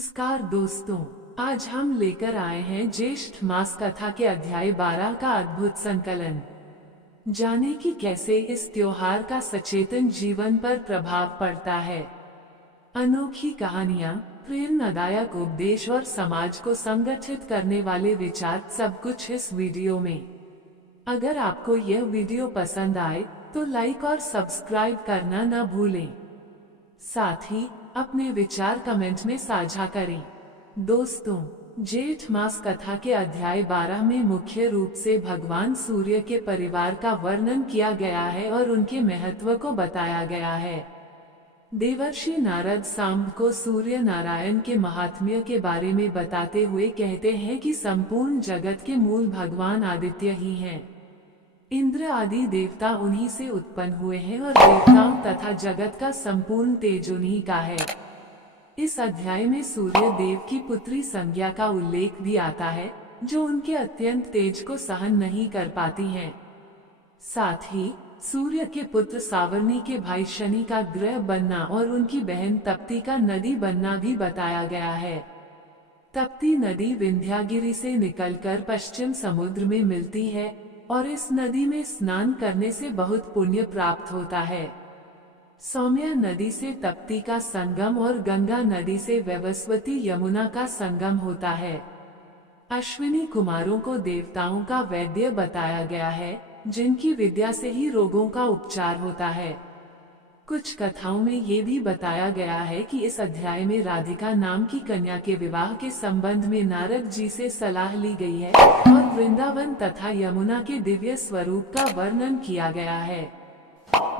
नमस्कार दोस्तों, आज हम लेकर आए हैं ज्येष्ठ मास कथा के अध्याय 12 का अद्भुत संकलन। जाने कि कैसे इस त्योहार का सचेतन जीवन पर प्रभाव पड़ता है। अनोखी कहानियाँ, प्रेरणादायक उपदेश और समाज को संगठित करने वाले विचार, सब कुछ इस वीडियो में। अगर आपको यह वीडियो पसंद आए तो लाइक और सब्सक्राइब करना न भूलें। साथ ही अपने विचार कमेंट में साझा करें। दोस्तों, जेठ मास कथा के अध्याय 12 में मुख्य रूप से भगवान सूर्य के परिवार का वर्णन किया गया है और उनके महत्व को बताया गया है। देवर्षि नारद सांब को सूर्य नारायण के महात्म्य के बारे में बताते हुए कहते हैं कि संपूर्ण जगत के मूल भगवान आदित्य ही हैं। इंद्र आदि देवता उन्हीं से उत्पन्न हुए हैं और देवताओं तथा जगत का संपूर्ण तेज उन्हीं का है। इस अध्याय में सूर्य देव की पुत्री संज्ञा का उल्लेख भी आता है, जो उनके अत्यंत तेज को सहन नहीं कर पाती हैं। साथ ही सूर्य के पुत्र सावर्णी के भाई शनि का ग्रह बनना और उनकी बहन तप्ती का नदी बनना भी बताया गया है। तप्ती नदी विंध्यागिरी से निकलकर पश्चिम समुद्र में मिलती है और इस नदी में स्नान करने से बहुत पुण्य प्राप्त होता है। सौम्या नदी से तप्ती का संगम और गंगा नदी से वैवस्वती यमुना का संगम होता है। अश्विनी कुमारों को देवताओं का वैद्य बताया गया है, जिनकी विद्या से ही रोगों का उपचार होता है। कुछ कथाओं में ये भी बताया गया है कि इस अध्याय में राधिका नाम की कन्या के विवाह के संबंध में नारद जी से सलाह ली गई है और वृंदावन तथा यमुना के दिव्य स्वरूप का वर्णन किया गया है।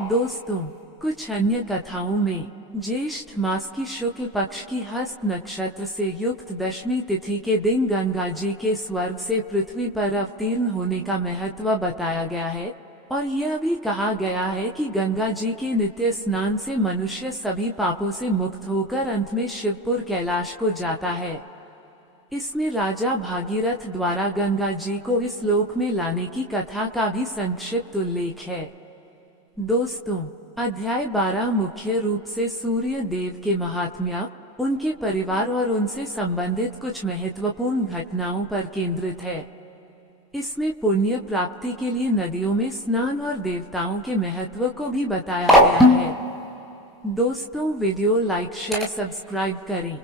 दोस्तों, कुछ अन्य कथाओं में ज्येष्ठ मास की शुक्ल पक्ष की हस्त नक्षत्र से युक्त दशमी तिथि के दिन गंगा जी के स्वर्ग से पृथ्वी पर अवतीर्ण होने का महत्व बताया गया है और यह भी कहा गया है कि गंगा जी के नित्य स्नान से मनुष्य सभी पापों से मुक्त होकर अंत में शिवपुर कैलाश को जाता है। इसमें राजा भागीरथ द्वारा गंगा जी को इस लोक में लाने की कथा का भी संक्षिप्त उल्लेख है। दोस्तों, अध्याय 12 मुख्य रूप से सूर्य देव के महात्म्य, उनके परिवार और उनसे संबंधित कुछ महत्वपूर्ण घटनाओं पर केंद्रित है। इसमें पुण्य प्राप्ति के लिए नदियों में स्नान और देवताओं के महत्व को भी बताया गया है। दोस्तों, वीडियो लाइक शेयर सब्सक्राइब करें।